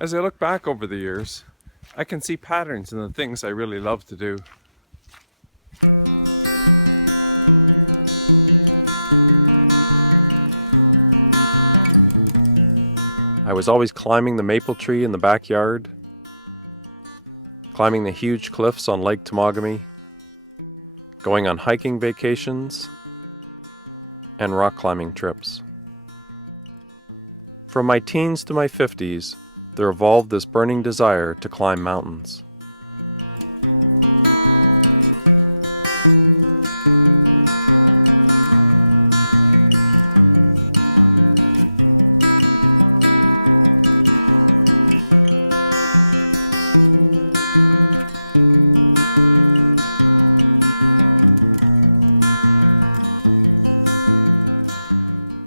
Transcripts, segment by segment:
As I look back over the years, I can see patterns in the things I really love to do. I was always climbing the maple tree in the backyard, climbing the huge cliffs on Lake Temagami, going on hiking vacations, and rock climbing trips. From my teens to my 50s, there evolved this burning desire to climb mountains.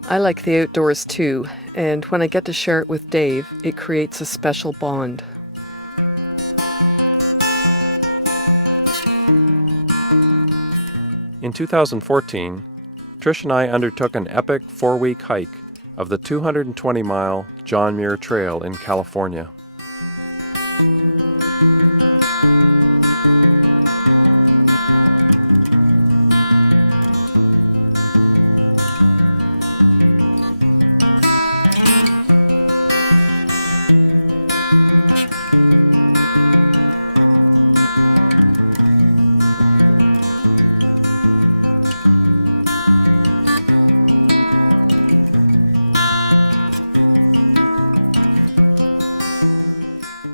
I like the outdoors too, and when I get to share it with Dave, it creates a special bond. In 2014, Trish and I undertook an epic 4-week hike of the 220-mile John Muir Trail in California.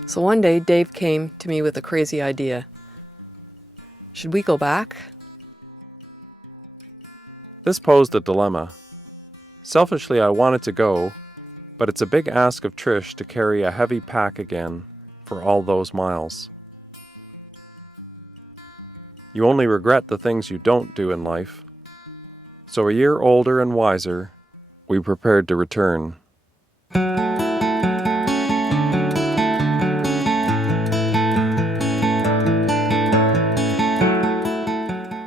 So one day, Dave came to me with a crazy idea. Should we go back? This posed a dilemma. Selfishly, I wanted to go, but it's a big ask of Trish to carry a heavy pack again for all those miles. You only regret the things you don't do in life. So a year older and wiser, we prepared to return.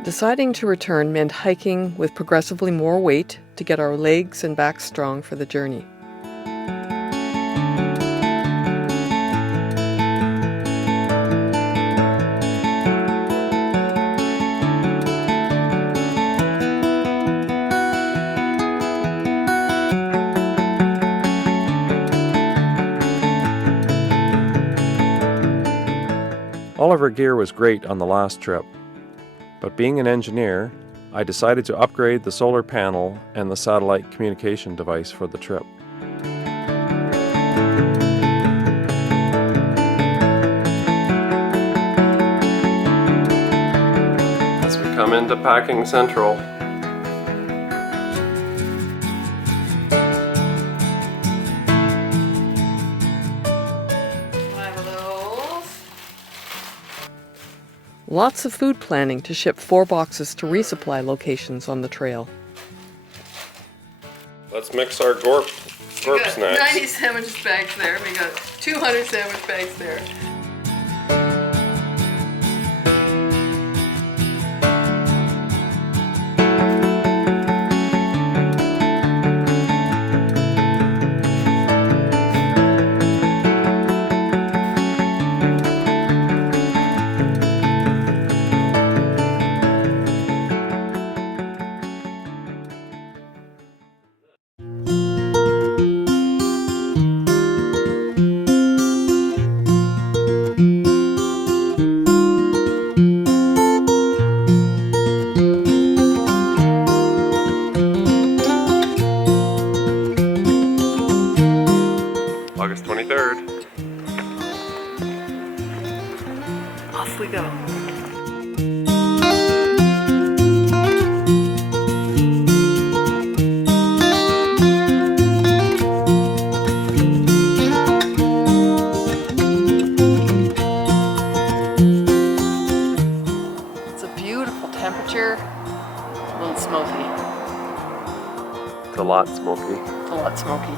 Deciding to return meant hiking with progressively more weight to get our legs and back strong for the journey. All of our gear was great on the last trip, but being an engineer, I decided to upgrade the solar panel and the satellite communication device for the trip. As we come into Packing Central, Lots of food planning to ship 4 boxes to resupply locations on the trail. let's mix our gorp snacks. 90 sandwich bags there. We got 200 sandwich bags there. August 23rd. Off we go. It's a beautiful temperature, a little smoky. It's a lot smoky. It's a lot smoky.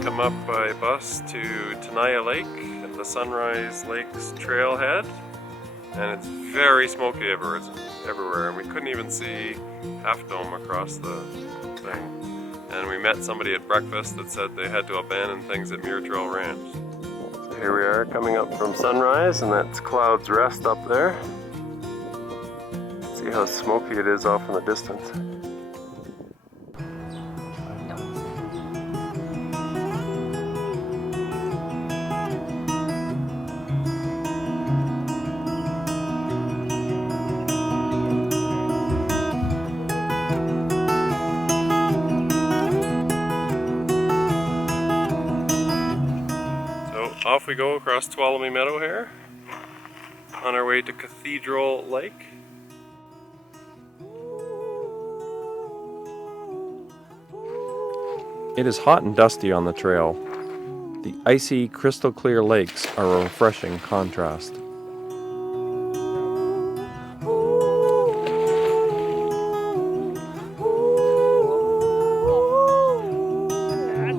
Come up by bus to Tenaya Lake at the Sunrise Lakes Trailhead. and it's very smoky everywhere, and we couldn't even see Half Dome across the thing. And we met somebody at breakfast that said they had to abandon things at Muir Trail Ranch. So here we are coming up from sunrise, and that's Cloud's Rest up there. See how smoky it is off in the distance. So off we go across Tuolumne Meadow here, on our way to Cathedral Lake. It is hot and dusty on the trail. The icy, crystal clear lakes are a refreshing contrast. That's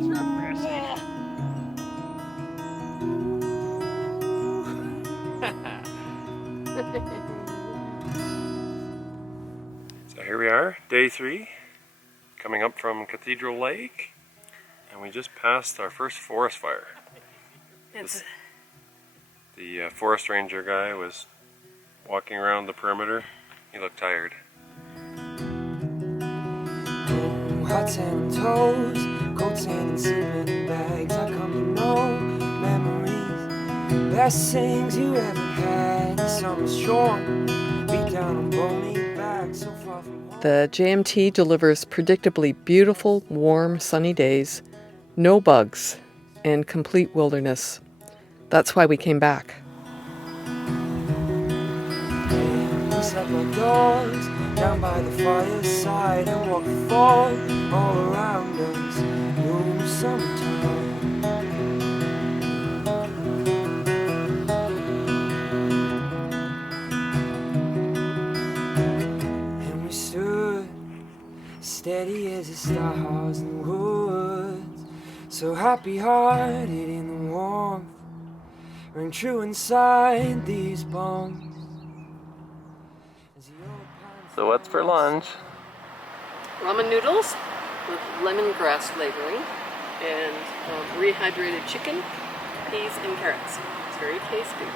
refreshing. So here we are, day 3, coming up from Cathedral Lake. And we just passed our first forest fire. The forest ranger guy was walking around the perimeter. He looked tired. Hot and toes, coats and sleeping bags. I come to know memories, best things you ever had. The summer's short, beat down on bony back, so far from home. The JMT delivers predictably beautiful, warm, sunny days, no bugs, and complete wilderness. That's why we came back. We slept like dogs down by the fireside and walked the fog all around us. New summertime. And we stood steady as the stars in the woods, so happy-hearted in the warmth, rang true inside these bones. So what's for lunch? Ramen noodles with lemongrass flavoring and rehydrated chicken, peas, and carrots. It's very tasty.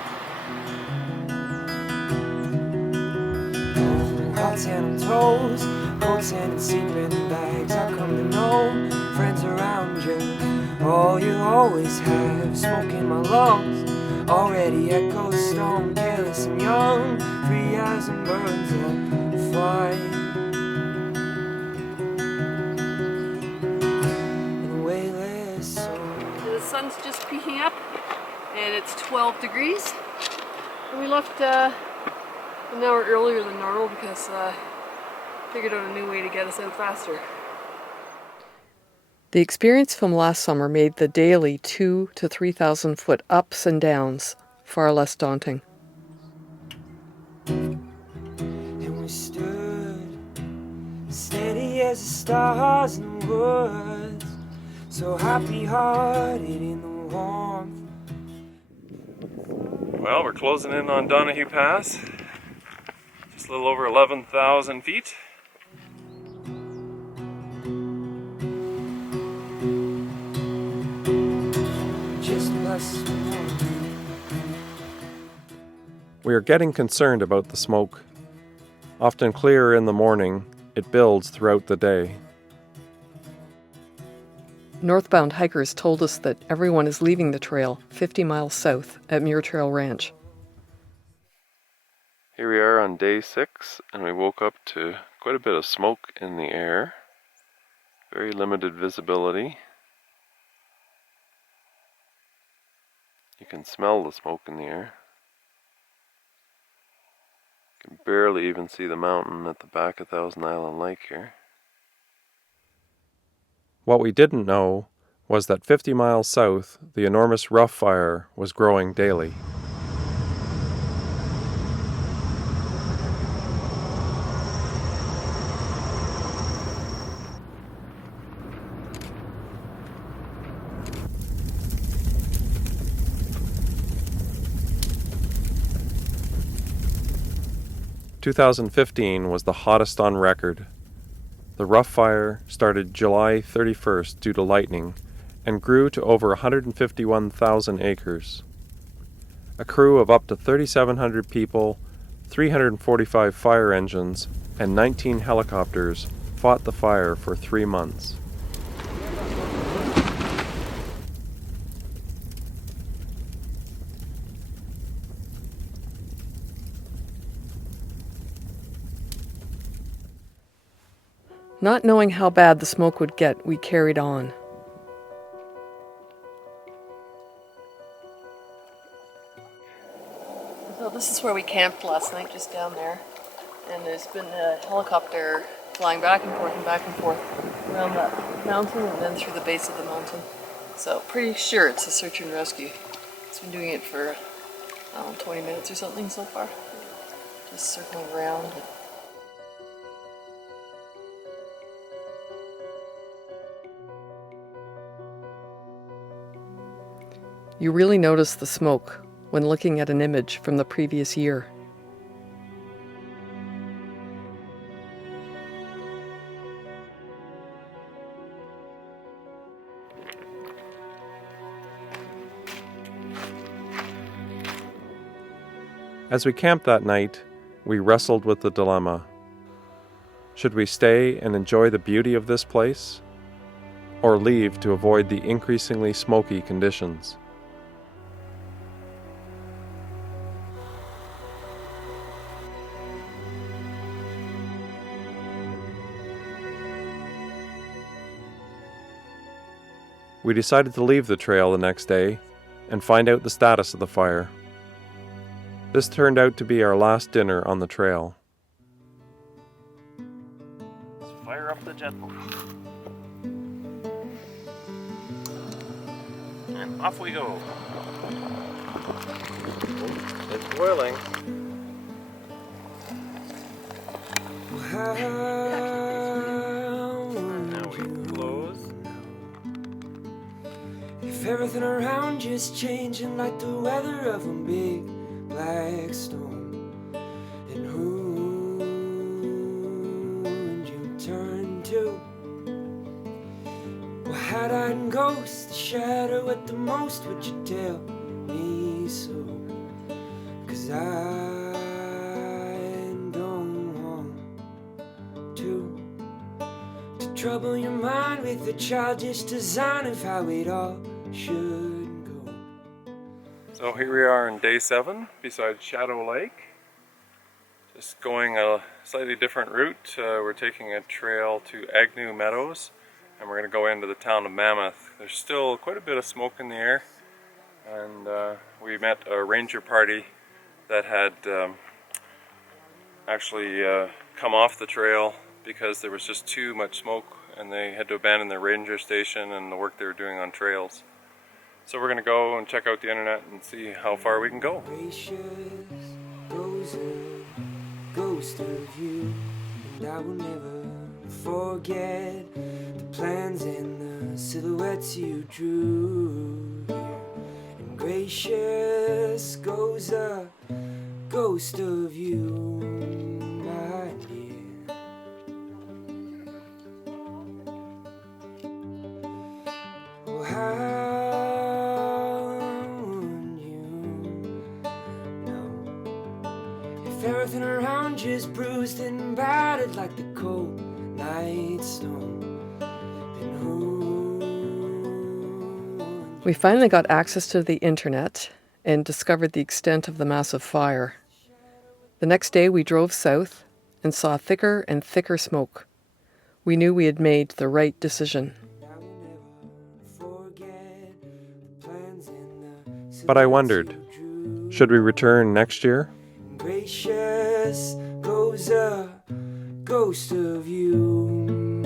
Hot and toes, coats and sleeping bags. I come to know friends around you. All you always have, smoke in my lungs. Already echo stone, careless and young, free as and birds that fly. In a wayless soul. The sun's just peeking up and it's 12 degrees. And we left an hour earlier than normal because figured out a new way to get us out faster. The experience from last summer made the daily 2,000 to 3,000 foot ups and downs far less daunting. And we stood steady as the stars in the woods, so happy-hearted in the warmth. Well, we're closing in on Donahue Pass. Just a little over 11,000 feet. We are getting concerned about the smoke. Often clearer in the morning, it builds throughout the day. Northbound hikers told us that everyone is leaving the trail 50 miles south at Muir Trail Ranch. Here we are on day 6, and we woke up to quite a bit of smoke in the air. Very limited visibility. You can smell the smoke in the air. You can barely even see the mountain at the back of Thousand Island Lake here. What we didn't know was that 50 miles south, the enormous rough fire was growing daily. 2015 was the hottest on record. The rough fire started July 31st due to lightning and grew to over 151,000 acres. A crew of up to 3,700 people, 345 fire engines, and 19 helicopters fought the fire for 3 months. Not knowing how bad the smoke would get, we carried on. So this is where we camped last night, just down there. And there's been a helicopter flying back and forth around that mountain and then through the base of the mountain. So pretty sure it's a search and rescue. It's been doing it for 20 minutes or something so far. Just circling around. You really notice the smoke when looking at an image from the previous year. As we camped that night, we wrestled with the dilemma. Should we stay and enjoy the beauty of this place, or leave to avoid the increasingly smoky conditions? We decided to leave the trail the next day and find out the status of the fire. This turned out to be our last dinner on the trail. Let's fire up the jet boat. And off we go. It's boiling. Now we close. If everything around you's changing like the weather of a big black storm, then who would you turn to? Well, had I and ghost, the shadow at the most, would you tell me so? 'Cause I don't want to trouble your mind with the childish design of how it all should go. So here we are on day 7 beside Shadow Lake. Just going a slightly different route. We're taking a trail to Agnew Meadows and we're going to go into the town of Mammoth. There's still quite a bit of smoke in the air, and we met a ranger party that had actually come off the trail because there was just too much smoke and they had to abandon their ranger station and the work they were doing on trails. So we're going to go and check out the internet and see how far we can go. Ghost of you, and I will never forget the plans and the silhouettes you drew here. And gracious goes a ghost of you, my dear. Oh, how would you know if everything around you is bruised and battered like the cold night storm? Then who? We finally got access to the internet and discovered the extent of the massive fire. The next day we drove south and saw thicker and thicker smoke. We knew we had made the right decision. But I wondered, should we return next year? Gracious goes a ghost of you.